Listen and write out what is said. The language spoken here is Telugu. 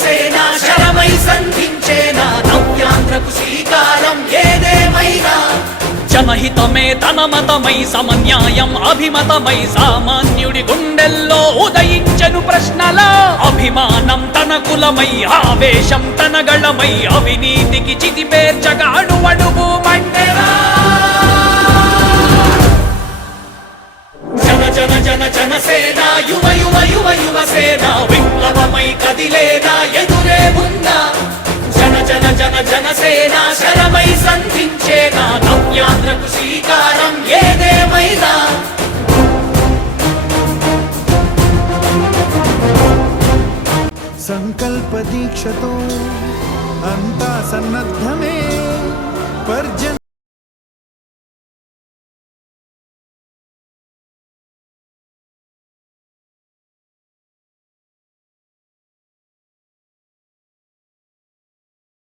జనసేన శరమై సంధించేనా నవ్యాంధ్రకు శ్రీకారం ఏదేమైనా జనహితమే తన మతమై సమన్యాయం అభిమతమై సామాన్యుడి గుండెల్లో ఉదయించెను ప్రశ్నల అభిమానం తన కులమై ఆవేశం తన గళమై అవినీతికి చితిపేర్చగా అడువడుగు మండెరా జన జన జన జనసేన యువ యువ యువ యువసేన విప్లవమై కదిలేనా ఎదురే ఉందా జన జన జన జనసేన శరమై సంధించేనా నవ్యాంధ్రకు శ్రీకారం ఏదేమైనా సంకల్ప దీక్షతో అంతా సన్నద్ధమే పర్జన